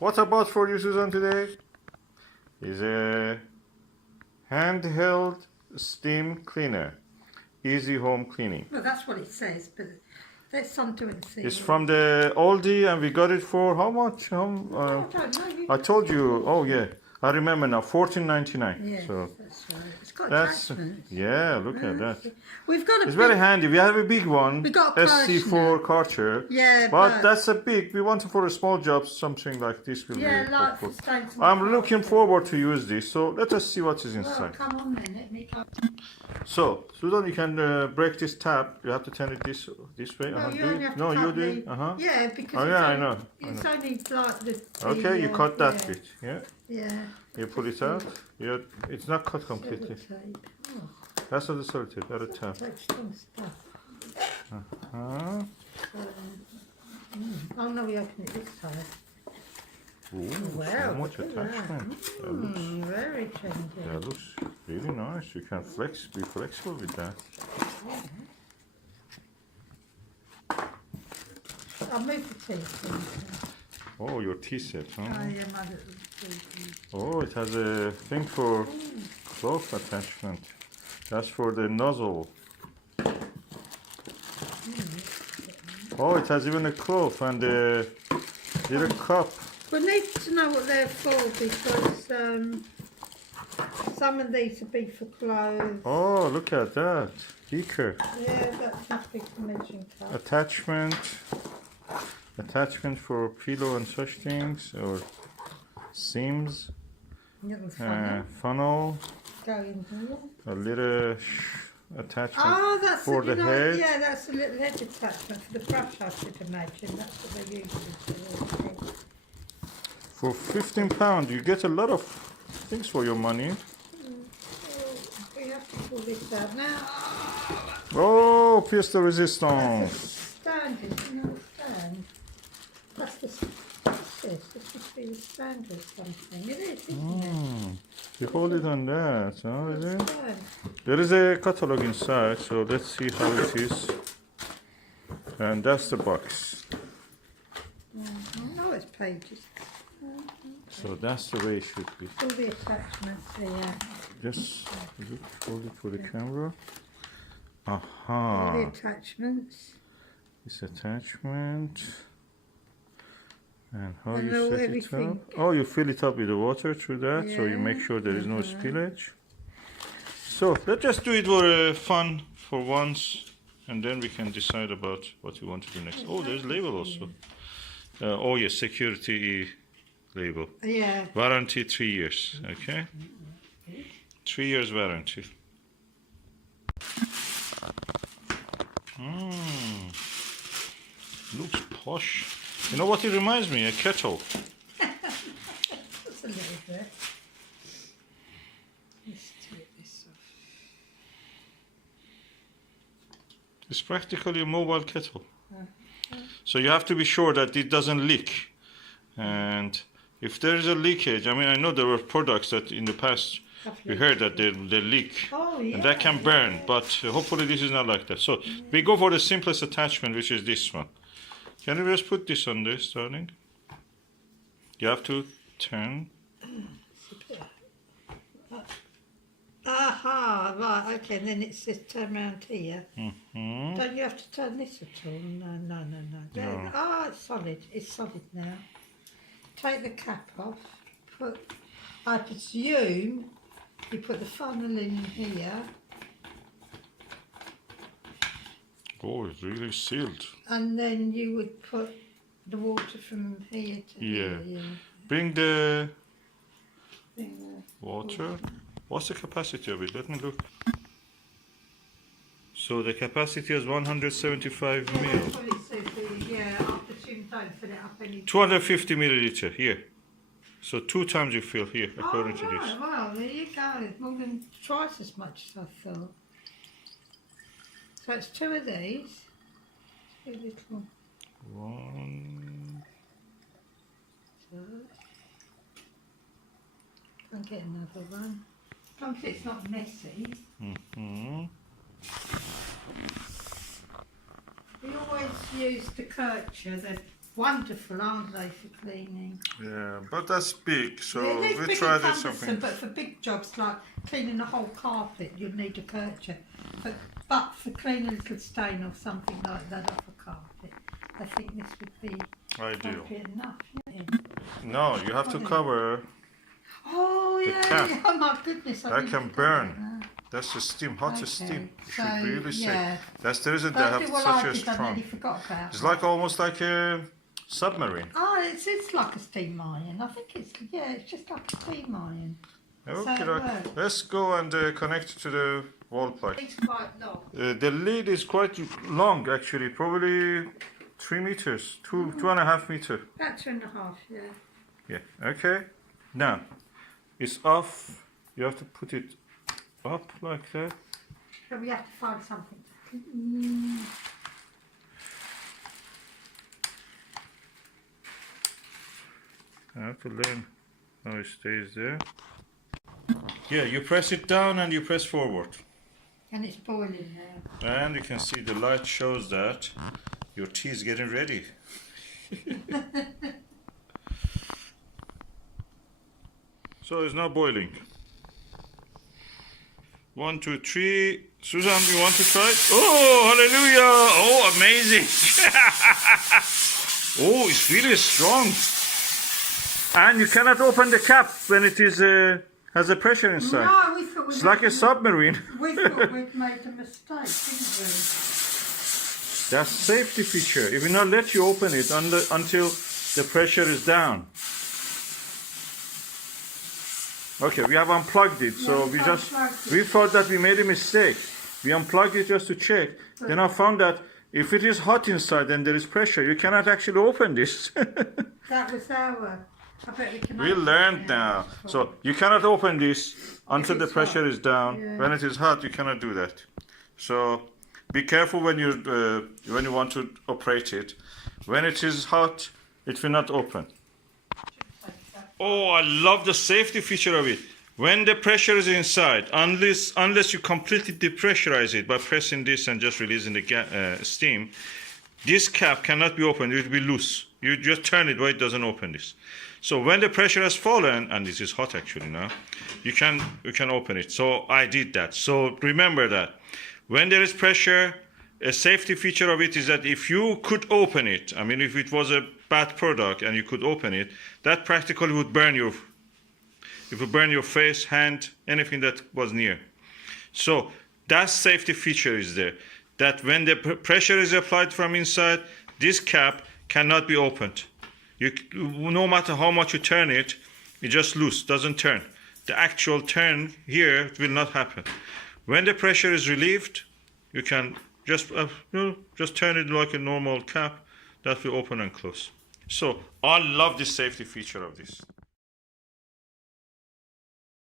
What I bought for you, Susan, today is a handheld steam cleaner. Easy home cleaning. Well, that's what it says, but let's undo and see. It's from the Aldi, and we got it for how much? I don't know. I told you. Oh yeah, I remember now. $14.99. Yes, So that's right. It's got that's attachments. yeah. Look at that. We've got a It's big, very handy. We have a big one. We got a SC4 Karcher. Yeah, but that's a big. We want it for a small job. Something like this will yeah, be like helpful. for stones and I'm looking forward to use this. So let us see what is Well, inside. come on then, let me go. So, Susan, you can break this tab. You have to turn it this way. No, you do only it. have to No, you cut do it. the- Yeah, because Oh it's yeah, I only, know. It's only like the Okay, you cut that yeah, bit. Yeah, Yeah. you pull it out. Yeah, it's not cut completely. Sellotape. Oh, That's not the sellotape. That's a tab. that's some stuff. Huh? Oh no, we open it this side. Ooh, Wow, so much look at that. attachment. That looks, Very trendy. that looks really nice. You can be flexible with that. I'll move the tea, please. Oh, your tea set, huh? Oh yeah, my little tea. Oh, it has a thing for cloth attachment. That's for the nozzle. Oh, it has even a cloth and a little cup. We need to know what they're for because some of these would be for clothes. Oh, look at that. Beaker. Yeah, that's happy for measuring cup. Attachment for pillow and such things, or seams. Little funnel. Funnel. Go in here. A little attachment Oh, that's for the head. Yeah, that's a little head attachment for the brush, I should imagine. That's what they use it for. For £15, you get a lot of things for your money. We have to pull this out now. Oh, pièce de That's a résistance. stand, isn't it? A stand. What's this? What's this? This must be the stand or something. It is, isn't it? You hold it on that, huh? Is it? Stand. There is a catalog inside, so let's see how it is. And that's the box. No, it's pages. So that's the way it should be. All the attachments here. Just hold it for the camera. All the Aha. attachments. This attachment. And how And you set it everything. up? Oh, you fill it up with the water through that, so you Yeah. make sure there is no spillage. So let's just do it for fun for once, and then we can decide about what we want to do next. Oh, there's label also. Oh yes, security label. Yeah. Warranty 3 years. Okay. 3 years warranty. Looks posh. You know what it reminds me? A kettle. That's a little bit. Let's take this off. It's practically a mobile kettle. So you have to be sure that it doesn't leak. And if there is a leakage, I mean, I know there were products that in the past we heard that they leak. Oh, yeah. And that can burn, but hopefully this is not like that. So we go for the simplest attachment, which is this one. Can you just put this on this, darling? You have to turn. Aha, right, okay, and then it's just turn around here. Mm-hmm. Don't you have to turn this at all? No. There, No. Ah, it's solid now. Take the cap off. I presume you put the funnel in here. Oh, it's really sealed. And then you would put the water from here to here. Yeah. Bring the Thing water. What's the capacity of it? Let me look. So the capacity is 175 there. mil. That's what it says here. Yeah, I presume don't fill it up any. 250 milliliter here. So 2 times you fill here, according to this. Right, well, there you go. It's more than twice as much as I thought. So it's 2 of these. 2 little. 1. I'll get another one. As long as it's not messy. Mm-hmm. We always use the Kircher, the wonderful, aren't they, for cleaning? Yeah, but that's big, so Yeah, it is we big tried and it cumbersome, something. but for big jobs like cleaning a whole carpet, you'd need a Kircher. But for cleaning a little stain or something like that off a carpet, I think this would be Ideal. enough. Yeah. No, you have to cover. Oh The yeah, cap. yeah, oh my goodness. That can burn. That's the steam, hottest Okay, steam. You so, should really say. yeah. That's the reason they Don't have do what such I a did, I strong. nearly forgot about It's that. like almost like a submarine. Oh, it's like a steam iron. I think it's just like a steam iron. Okay, So it works. let's go and connect it to the wall plug. It's quite long. The lead is quite long, actually, probably 3 meters, 2.5 meters. About 2.5, yeah. Yeah. Okay. Now, it's off. You have to put it up like that. So we have to find something. I have to learn how it stays there. Yeah, you press it down and you press forward. And it's boiling now. And you can see the light shows that your tea is getting ready. So it's now boiling. 1, 2, 3. Susan, you want to try it? Oh, hallelujah! Oh, amazing! Oh, it's really strong. And you cannot open the cap when it is has a pressure inside. No, we thought It's like a submarine. we thought we'd made a mistake, didn't we? That's safety feature. It will not let you open it until the pressure is down. Okay, we have unplugged it, so Yeah, we thought that we made a mistake. We unplugged it just to check. Then I found that if it is hot inside and there is pressure, you cannot actually open this. That was our. I bet we can. We open learned it now. That's So you cannot open this until the it's pressure hot. is down. Yeah. When it is hot, you cannot do that. So be careful when you want to operate it. When it is hot, it will not open. Oh, I love the safety feature of it. When the pressure is inside, unless you completely depressurize it by pressing this and just releasing the steam, this cap cannot be opened. It will be loose. You just turn it, but it doesn't open this. So when the pressure has fallen, and this is hot actually now, you can open it. So I did that. So remember that when there is pressure, a safety feature of it is that if you could open it, I mean, if it was a bad product and you could open it, that practically would burn your, it would burn your face, hand, anything that was near. So that safety feature is there, that when the pressure is applied from inside, this cap cannot be opened. No matter how much you turn it, it just loose, doesn't turn. The actual turn here will not happen. When the pressure is relieved, you can just turn it like a normal cap that will open and close. So I love the safety feature of this.